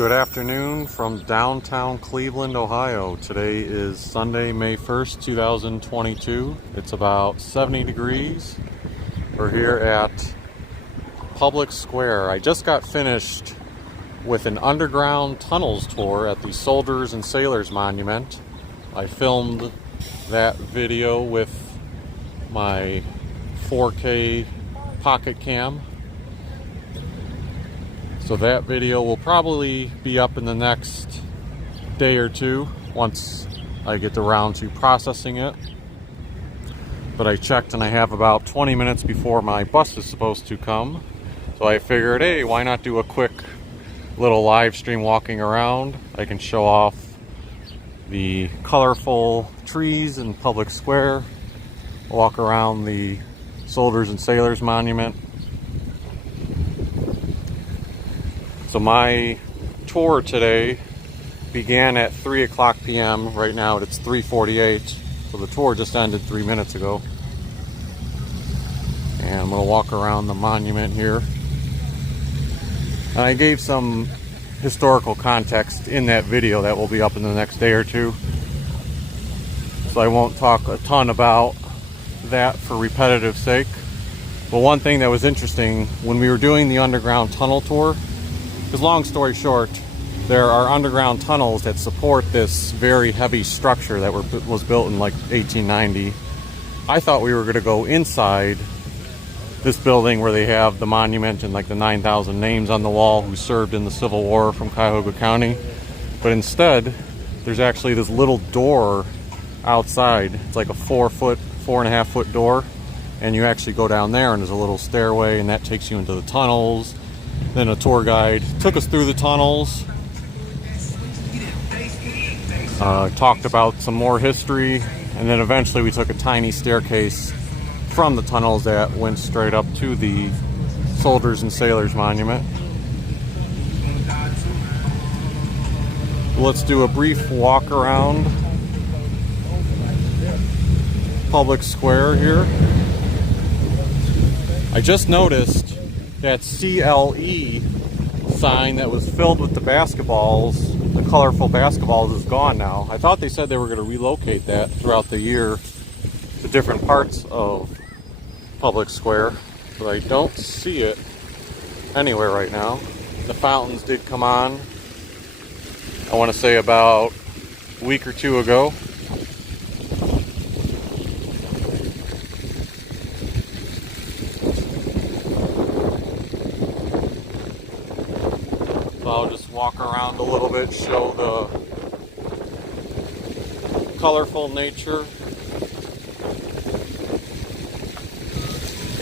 Good afternoon from downtown Cleveland, Ohio. Today is Sunday, May 1st, 2022. It's about 70 degrees. We're here at Public Square. I just got finished with an underground tunnels tour at the Soldiers and Sailors Monument. I filmed that video with my 4K pocket cam. So that video will probably be up in the next day or two once I get around to processing it. But I checked and I have about 20 minutes before my bus is supposed to come. So I figured, hey, why not do a quick little live stream walking around? I can show off the colorful trees in Public Square, walk around the Soldiers and Sailors Monument. So my tour today began at 3 o'clock p.m. Right now it's 3:48. So the tour just ended 3 minutes ago. And I'm going to walk around the monument here. And I gave some historical context in that video that will be up in the next day or two. So I won't talk a ton about that for repetitive sake. But one thing that was interesting when we were doing the underground tunnel tour, because long story short, there are underground tunnels that support this very heavy structure that was built in like 1890. I thought we were going to go inside this building where they have the monument and like the 9,000 names on the wall who served in the Civil War from Cuyahoga County. But instead, there's actually this little door outside. It's like a 4.5 foot door. And you actually go down there and there's a little stairway and that takes you into the tunnels. Then a tour guide took us through the tunnels, talked about some more history, and then eventually we took a tiny staircase from the tunnels that went straight up to the Soldiers and Sailors Monument. Let's do a brief walk around Public Square here. I just noticed that CLE sign that was filled with the basketballs, the colorful basketballs, is gone now. I thought they said they were going to relocate that throughout the year to different parts of Public Square, but I don't see it anywhere right now. The fountains did come on, I want to say about a week or two ago. I'll just walk around a little bit, show the colorful nature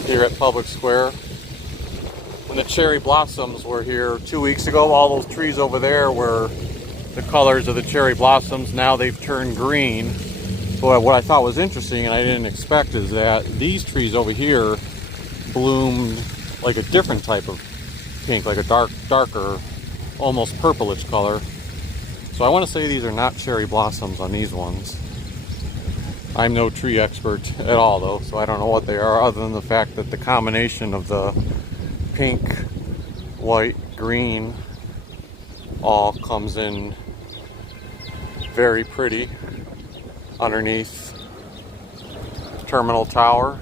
here at Public Square. When the cherry blossoms were here 2 weeks ago, all those trees over there were the colors of the cherry blossoms. Now they've turned green. But what I thought was interesting and I didn't expect is that these trees over here bloomed like a different type of pink, like a darker, almost purplish color. So I want to say these are not cherry blossoms on these ones. I'm no tree expert at all though, so I don't know what they are other than the fact that the combination of the pink, white, green all comes in very pretty underneath Terminal Tower.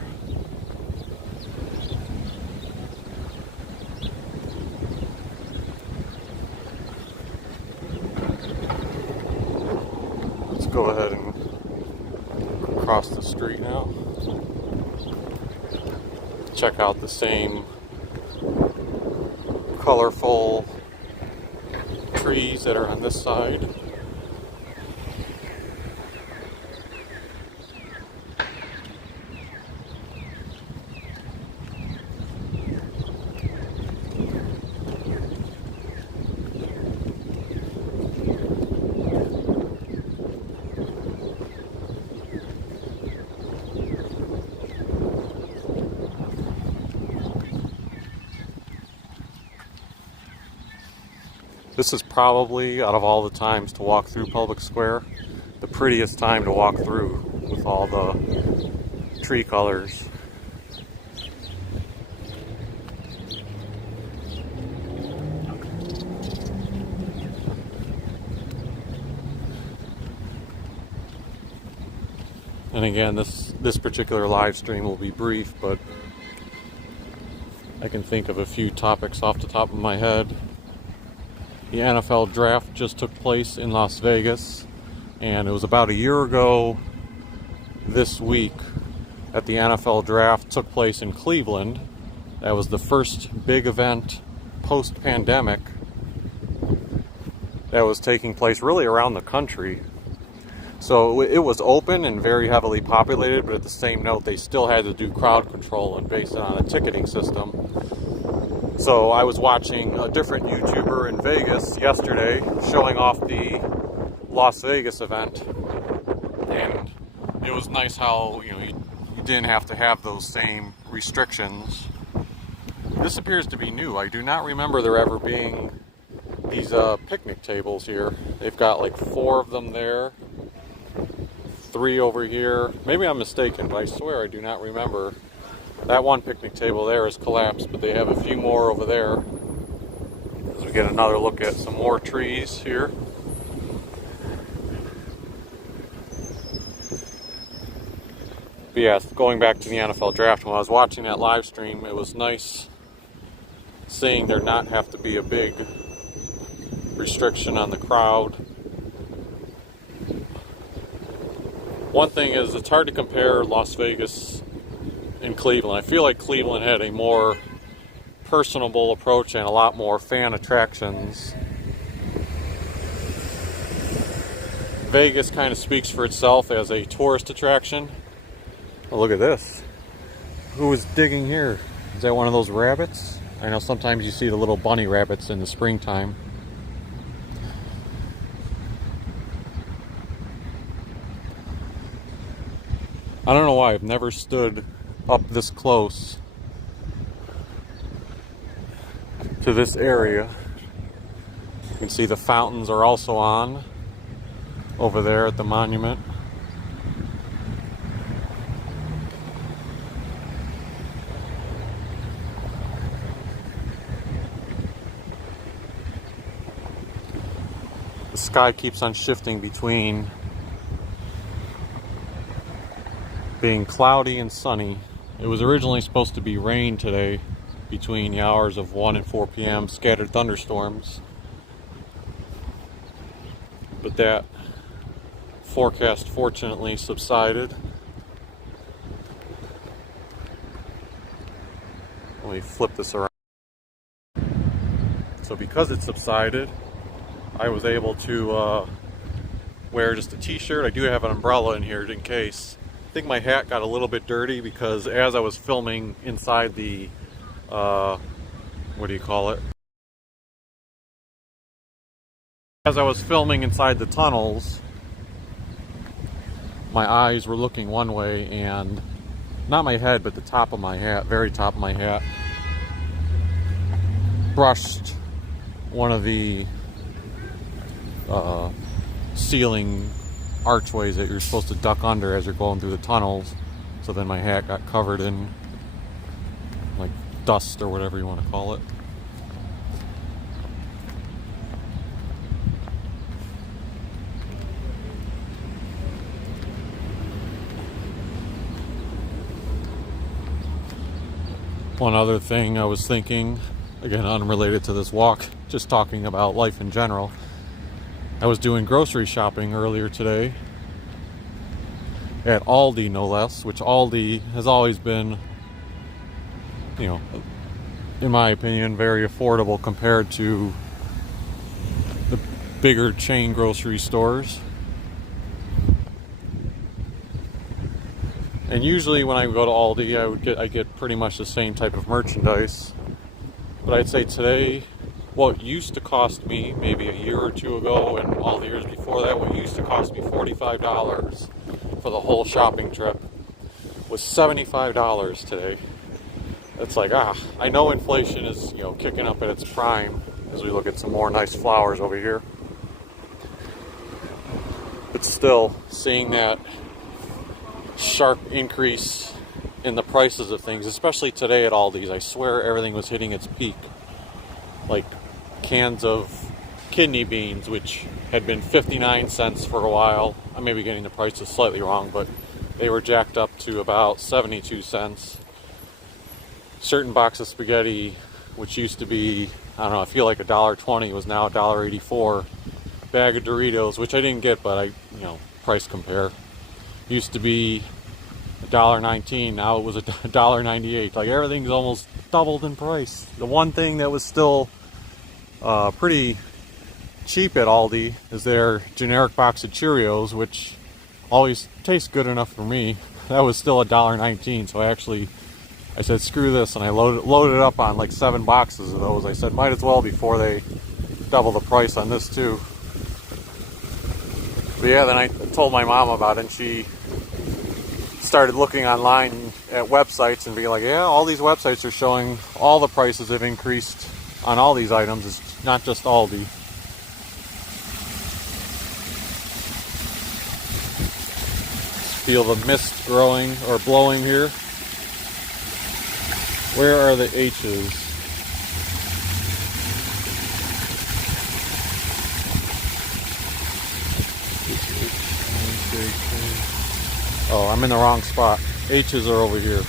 Go ahead and cross the street now. Check out the same colorful trees that are on this side. This is probably, out of all the times to walk through Public Square, the prettiest time to walk through with all the tree colors. And again, this particular live stream will be brief, but I can think of a few topics off the top of my head. The NFL draft just took place in Las Vegas, and it was about a year ago this week that the NFL draft took place in Cleveland. That was the first big event post-pandemic that was taking place really around the country. So it was open and very heavily populated, but at the same note, they still had to do crowd control and base it on a ticketing system. So I was watching a different YouTuber in Vegas yesterday showing off the Las Vegas event, and it was nice how you didn't have to have those same restrictions. This appears to be new. I do not remember there ever being these picnic tables here. They've got like 4 of them there, 3 over here. Maybe I'm mistaken, but I swear I do not remember. That one picnic table there is collapsed, but they have a few more over there. As we get another look at some more trees here. But yeah, going back to the NFL draft, when I was watching that live stream, it was nice seeing there not have to be a big restriction on the crowd. One thing is, it's hard to compare Las Vegas and Cleveland. I feel like Cleveland had a more personable approach and a lot more fan attractions. Vegas kind of speaks for itself as a tourist attraction. Oh, look at this. Who is digging here? Is that one of those rabbits? I know sometimes you see the little bunny rabbits in the springtime. I don't know why I've never stood up this close to this area. You can see the fountains are also on over there at the monument. The sky keeps on shifting between being cloudy and sunny. It was originally supposed to be rain today between the hours of 1 and 4 p.m. Scattered thunderstorms. But that forecast fortunately subsided. Let me flip this around. So because it subsided, I was able to wear just a t-shirt. I do have an umbrella in here in case. I think my hat got a little bit dirty because as I was filming inside the, what do you call it? As I was filming inside the tunnels, my eyes were looking one way, and not my head, but the top of my hat, very top of my hat, brushed one of the ceiling archways that you're supposed to duck under as you're going through the tunnels. So then my hat got covered in like dust or whatever you want to call it. One other thing I was thinking, again unrelated to this walk, just talking about life in general. I was doing grocery shopping earlier today at Aldi, no less, which Aldi has always been, you know, in my opinion, very affordable compared to the bigger chain grocery stores. And usually when I go to Aldi, I get pretty much the same type of merchandise. But I'd say today, what used to cost me maybe a year or two ago, and all the years before that, what used to cost me $45 for the whole shopping trip was $75 today. It's like, I know inflation is, kicking up at its prime as we look at some more nice flowers over here. But still, seeing that sharp increase in the prices of things, especially today at Aldi's, I swear everything was hitting its peak. Like cans of kidney beans, which had been 59 cents for a while. I may be getting the prices slightly wrong, but they were jacked up to about 72 cents. Certain box of spaghetti, which used to be, I don't know, I feel like $1.20, was now $1.84. Bag of Doritos, which I didn't get, but I, price compare. Used to be $1.19, now it was $1.98. Like, everything's almost doubled in price. The one thing that was still pretty cheap at Aldi is their generic box of Cheerios, which always tastes good enough for me. That was still $1.19, so I said screw this, and I loaded up on like 7 boxes of those. I said might as well before they double the price on this too. But yeah, then I told my mom about it, and she started looking online at websites and being like, yeah, all these websites are showing all the prices have increased on all these items. It's not just Aldi. Feel the mist growing or blowing here. Where are the H's? Oh, I'm in the wrong spot. H's are over here.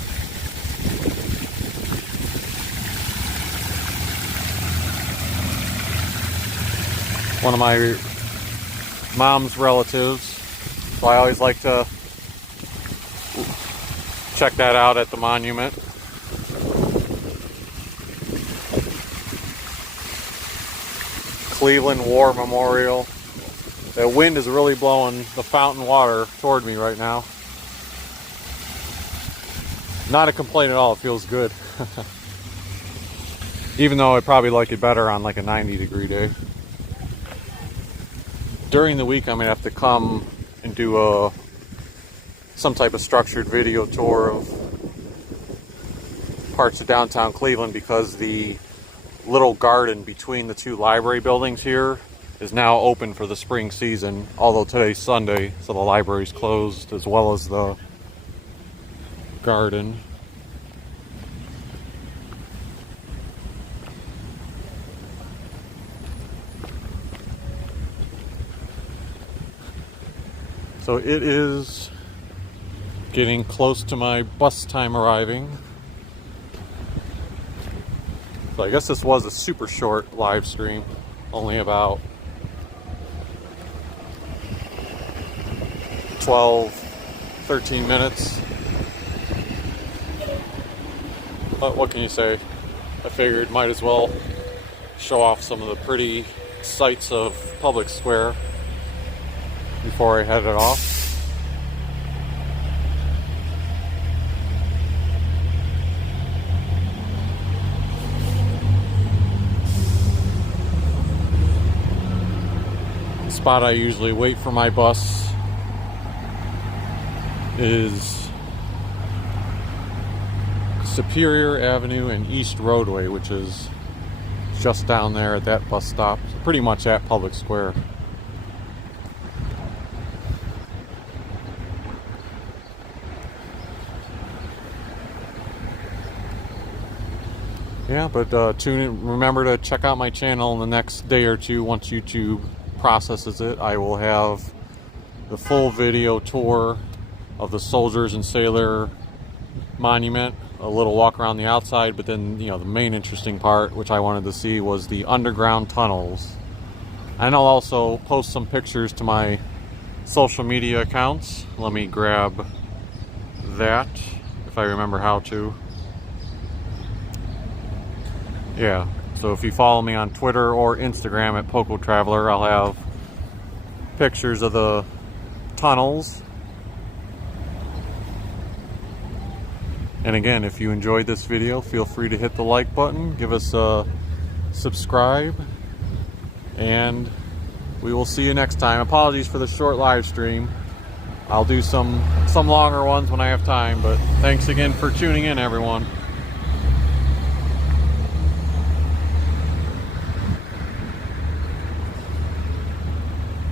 One of my mom's relatives, so I always like to check that out at the monument. Cleveland War Memorial. The wind is really blowing the fountain water toward me right now. Not a complaint at all, it feels good. Even though I'd probably like it better on like a 90-degree day. During the week I might have to come and do some type of structured video tour of parts of downtown Cleveland, because the little garden between the 2 library buildings here is now open for the spring season, although today's Sunday, so the library's closed, as well as the garden. So it is getting close to my bus time arriving. So I guess this was a super short live stream, only about 12, 13 minutes. But what can you say? I figured might as well show off some of the pretty sights of Public Square before I headed off. The spot I usually wait for my bus is Superior Avenue and East Roadway, which is just down there at that bus stop, so pretty much at Public Square. Yeah, but tune in. Remember to check out my channel in the next day or two. Once YouTube processes it, I will have the full video tour of the Soldiers and Sailor Monument, a little walk around the outside, but then, the main interesting part, which I wanted to see, was the underground tunnels. And I'll also post some pictures to my social media accounts. Let me grab that, if I remember how to. Yeah, so if you follow me on Twitter or Instagram at Poco Traveler, I'll have pictures of the tunnels. And again, if you enjoyed this video, feel free to hit the like button, give us a subscribe, and we will see you next time. Apologies for the short live stream. I'll do some longer ones when I have time, but thanks again for tuning in, everyone.